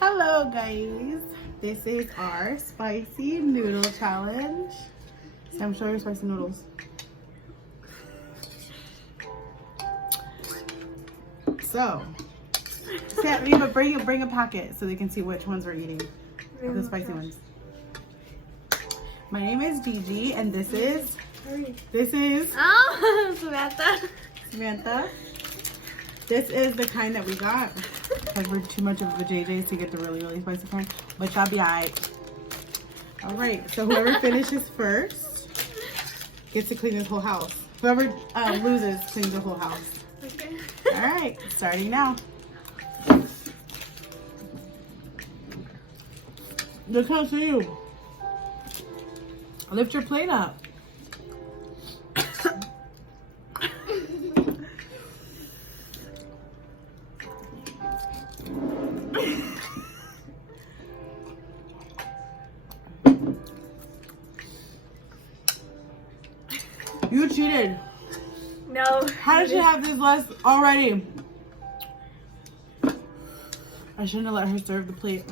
Hello guys, this is our spicy noodle challenge. So I'm showing you spicy noodles. So, bring a packet so they can see which ones we're eating. The spicy ones. My name is Gigi and this is Samantha. This is the kind that we got because we're too much of the JJs to get the really spicy kind, but y'all be alright. Alright, so whoever finishes first gets to clean this whole house. Whoever loses cleans the whole house. Okay. Alright, starting now. Look close to you. Lift your plate up. You cheated. No. How did she have this less already? I shouldn't have let her serve the plate.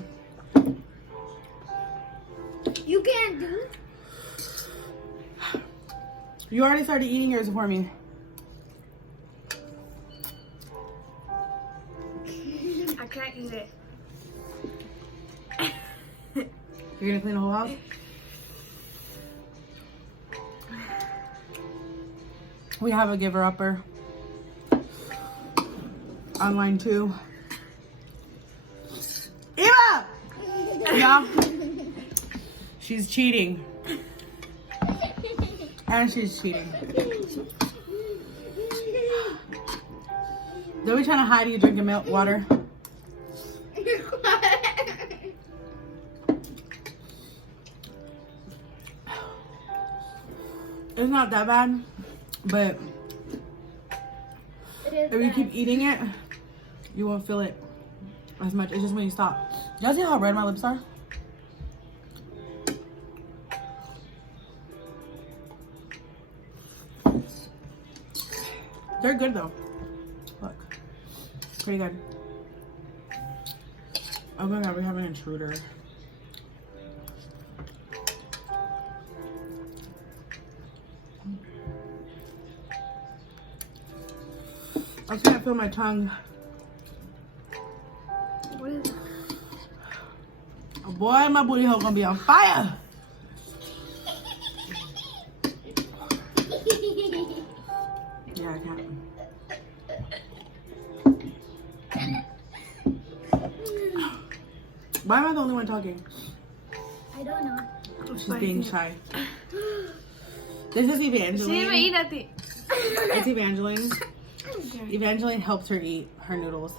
You can't do it. You already started eating yours before me. I can't eat it. You're gonna clean the whole house? We have a giver-upper online too. Eva! Yeah. She's cheating. And she's cheating. Don't be trying to hide you drinking milk water. It's not that bad, but if you keep eating it, you won't feel it as much. It's just when you stop. Y'all see how red my lips are? They're good though. Look, pretty good. Oh my god, we have an intruder. I can't feel my tongue. What is that? Oh boy, my booty hole gonna be on fire. Yeah, I can't. Why am I the only one talking? I don't know. She's being shy. This is Evangeline. She didn't even eat nothing. It's Evangeline. Evangeline helps her eat her noodles.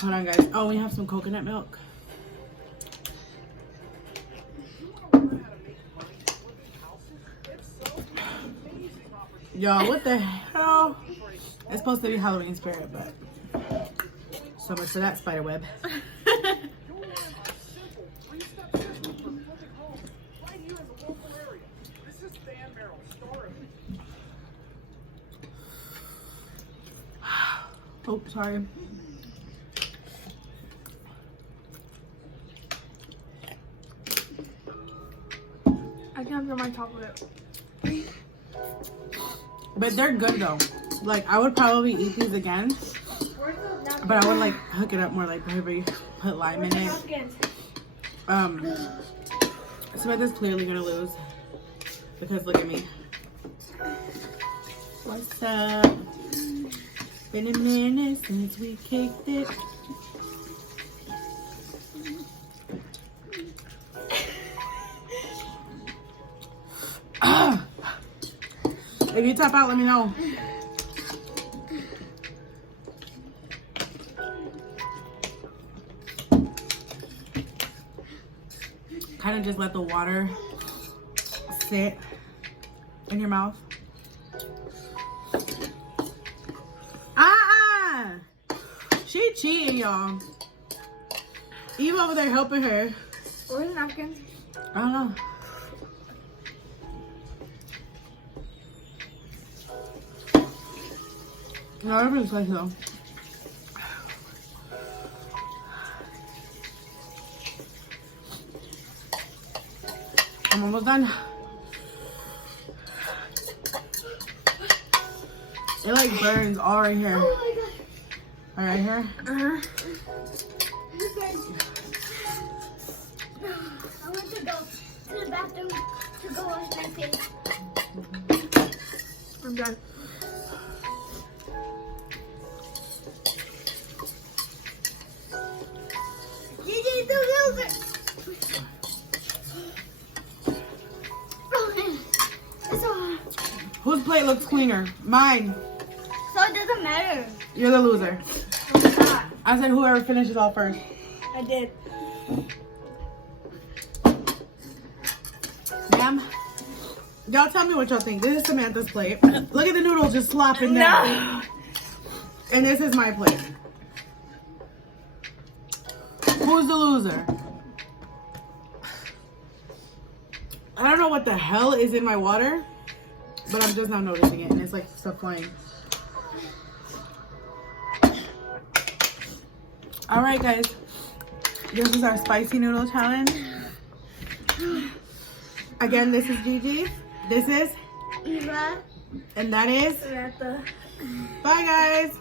Hold on, guys. Oh, we have some coconut milk. Y'all, what the hell? It's supposed to be Halloween spirit, but so much for that spider web. Oh, sorry. I can't feel my top lip. But they're good though. Like I would probably eat these again, but I would like hook it up more, like maybe put lime in it. Samantha's clearly gonna lose because look at me. What's up? Been a minute since we kicked it. If you tap out, let me know. Kind of just let the water sit in your mouth. She cheating, y'all. Eve over there helping her. Where's the napkin? I don't know. No, everything's spicy though. I'm almost done. It like burns all right here. Oh my god. All right here. Uh-huh. I want to go to the bathroom to go wash my face. I'm done. Gigi, the loser. Oh, it's so hard. Whose plate looks cleaner? Mine. So it doesn't matter. You're the loser. It's not. I said whoever finishes off first. I did. Ma'am, y'all tell me what y'all think. This is Samantha's plate. Look at the noodles just slopping down. No. And this is my plate. Who's the loser? I don't know what the hell is in my water, but I'm just now noticing it, and it's like stuff flying. All right, guys. This is our spicy noodle challenge. Again, this is Gigi. This is Eva. And that is Samantha. bye, guys.